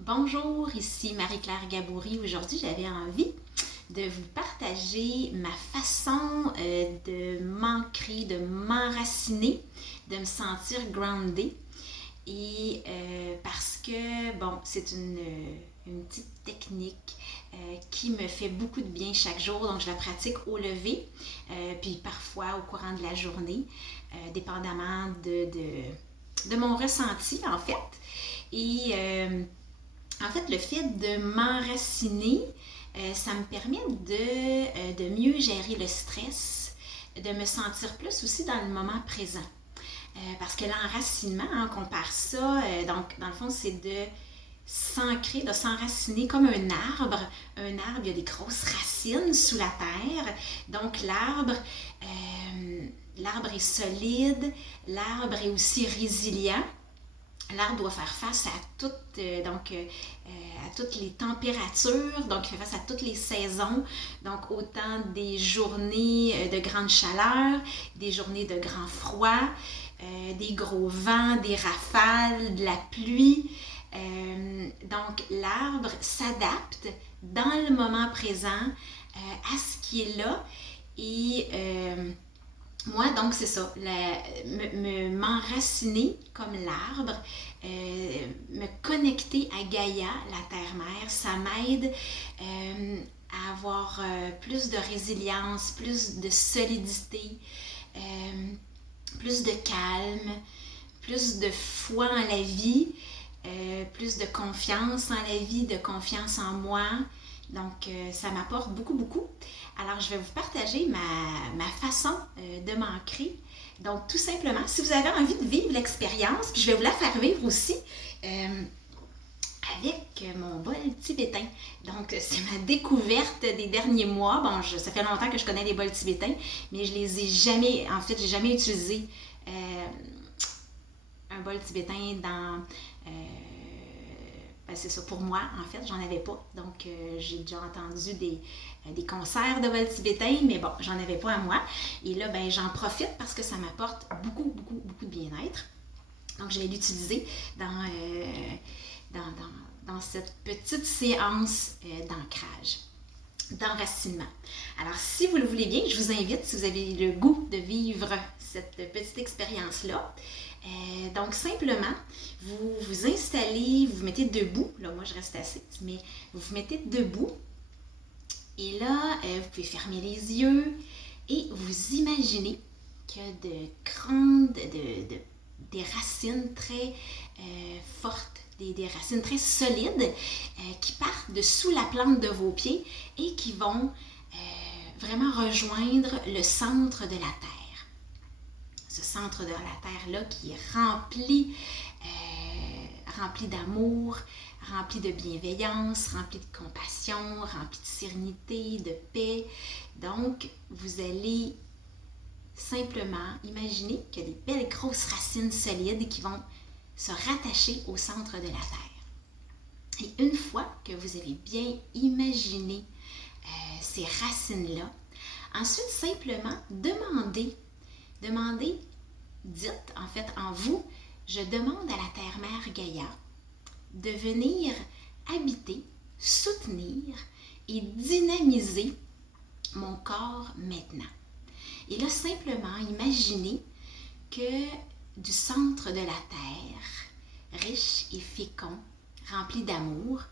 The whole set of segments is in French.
Bonjour, ici Marie-Claire Gaboury. Aujourd'hui, j'avais envie de vous partager ma façon de m'ancrer, de m'enraciner, de me sentir grounded. Et parce que, bon, c'est une petite technique qui me fait beaucoup de bien chaque jour. Donc, je la pratique au lever, puis parfois au courant de la journée, dépendamment de mon ressenti, en fait. Et en fait, le fait de m'enraciner, ça me permet de mieux gérer le stress, de me sentir plus aussi dans le moment présent. Parce que l'enracinement, on compare ça, donc dans le fond, c'est de s'ancrer, de s'enraciner comme un arbre. Un arbre, il y a des grosses racines sous la terre. Donc l'arbre est solide, l'arbre est aussi résilient. L'arbre doit faire face à toutes les températures, donc il fait face à toutes les saisons, donc autant des journées de grande chaleur, des journées de grand froid, des gros vents, des rafales, de la pluie. Donc l'arbre s'adapte dans le moment présent à ce qui est là et moi, donc, c'est ça, m'enraciner comme l'arbre, me connecter à Gaïa, la terre-mère, ça m'aide à avoir plus de résilience, plus de solidité, plus de calme, plus de foi en la vie, plus de confiance en la vie, de confiance en moi. Donc, ça m'apporte beaucoup, beaucoup. Alors, je vais vous partager ma façon de m'ancrer. Donc, tout simplement, si vous avez envie de vivre l'expérience, puis je vais vous la faire vivre aussi avec mon bol tibétain. Donc, c'est ma découverte des derniers mois. Bon, ça fait longtemps que je connais les bols tibétains, mais je les ai jamais, en fait, j'ai jamais utilisé un bol tibétain dans... ben c'est ça, pour moi, en fait, j'en avais pas. Donc, j'ai déjà entendu des concerts de vol tibétain, mais bon, j'en avais pas à moi. Et là, ben, j'en profite parce que ça m'apporte beaucoup, beaucoup, beaucoup de bien-être. Donc, je vais l'utiliser dans cette petite séance d'ancrage, d'enracinement. Alors, si vous le voulez bien, je vous invite, si vous avez le goût de vivre cette petite expérience-là, donc, simplement, vous vous installez, vous vous mettez debout. Là, moi, je reste assise, mais vous vous mettez debout. Et là, vous pouvez fermer les yeux et vous imaginez qu'il y a des racines très fortes, des racines très solides qui partent de sous la plante de vos pieds et qui vont vraiment rejoindre le centre de la terre. Ce centre de la terre-là qui est rempli d'amour, rempli de bienveillance, rempli de compassion, rempli de sérénité, de paix. Donc, vous allez simplement imaginer qu'il y a des belles grosses racines solides qui vont se rattacher au centre de la terre. Et une fois que vous avez bien imaginé ces racines-là, ensuite simplement demandez, dites en fait en vous, je demande à la terre-mère Gaïa de venir habiter, soutenir et dynamiser mon corps maintenant. Et là, simplement, imaginez que du centre de la terre, riche et fécond, rempli d'amour,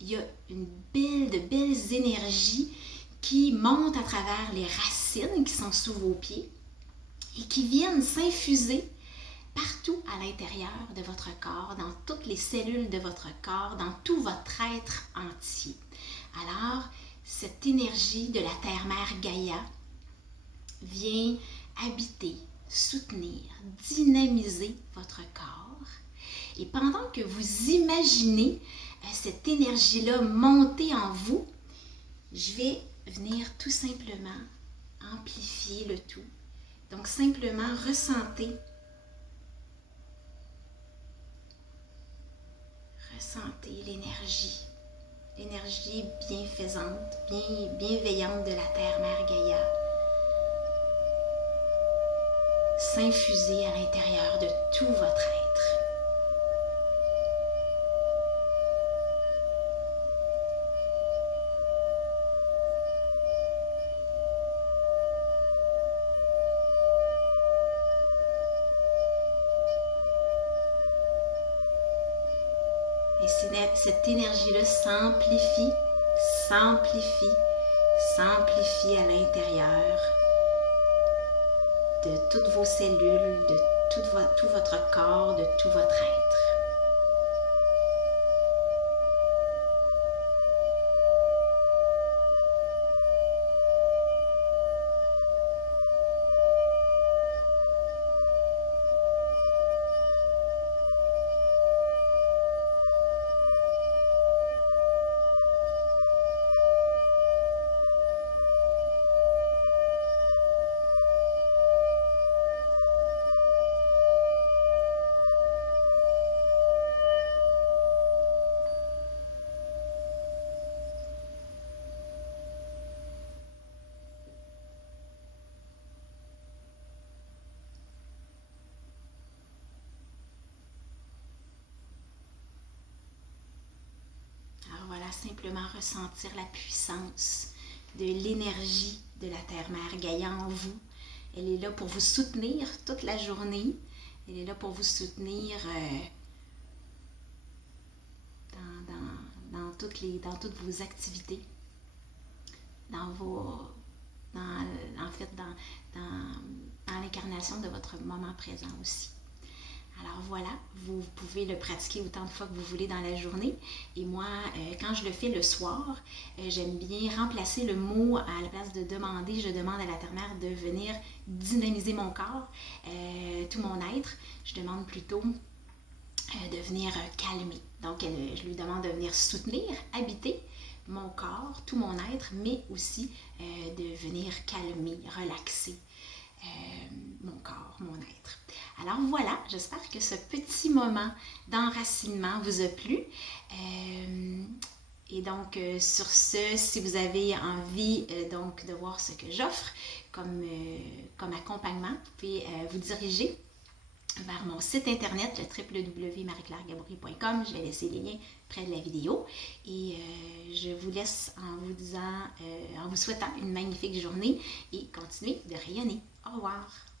il y a de belles énergies qui montent à travers les racines qui sont sous vos pieds et qui viennent s'infuser partout à l'intérieur de votre corps, dans toutes les cellules de votre corps, dans tout votre être entier. Alors, cette énergie de la terre-mère Gaïa vient habiter, soutenir, dynamiser votre corps. Et pendant que vous imaginez cette énergie-là monter en vous, je vais venir tout simplement amplifier le tout. Donc, simplement ressentez l'énergie bienfaisante, bienveillante de la terre-mère Gaïa s'infuser à l'intérieur de tout votre être. Et cette énergie-là s'amplifie, s'amplifie, s'amplifie à l'intérieur de toutes vos cellules, de tout votre corps, de tout votre être. Alors voilà, simplement ressentir la puissance de l'énergie de la Terre-Mère Gaïa en vous. Elle est là pour vous soutenir toute la journée. Elle est là pour vous soutenir dans toutes vos activités, dans l'incarnation de votre moment présent aussi. Alors voilà, vous pouvez le pratiquer autant de fois que vous voulez dans la journée. Et moi, quand je le fais le soir, j'aime bien remplacer le mot à la place de demander. Je demande à la Terre-Mère de venir dynamiser mon corps, tout mon être. Je demande plutôt de venir calmer. Donc, je lui demande de venir soutenir, habiter mon corps, tout mon être, mais aussi de venir calmer, relaxer mon corps, mon être. Alors voilà, j'espère que ce petit moment d'enracinement vous a plu. Et donc, sur ce, si vous avez envie donc de voir ce que j'offre comme accompagnement, vous pouvez vous diriger vers mon site internet, le www.marieclairgabory.com. Je vais laisser les liens près de la vidéo. Et je vous laisse en vous souhaitant une magnifique journée et continuez de rayonner. Au revoir!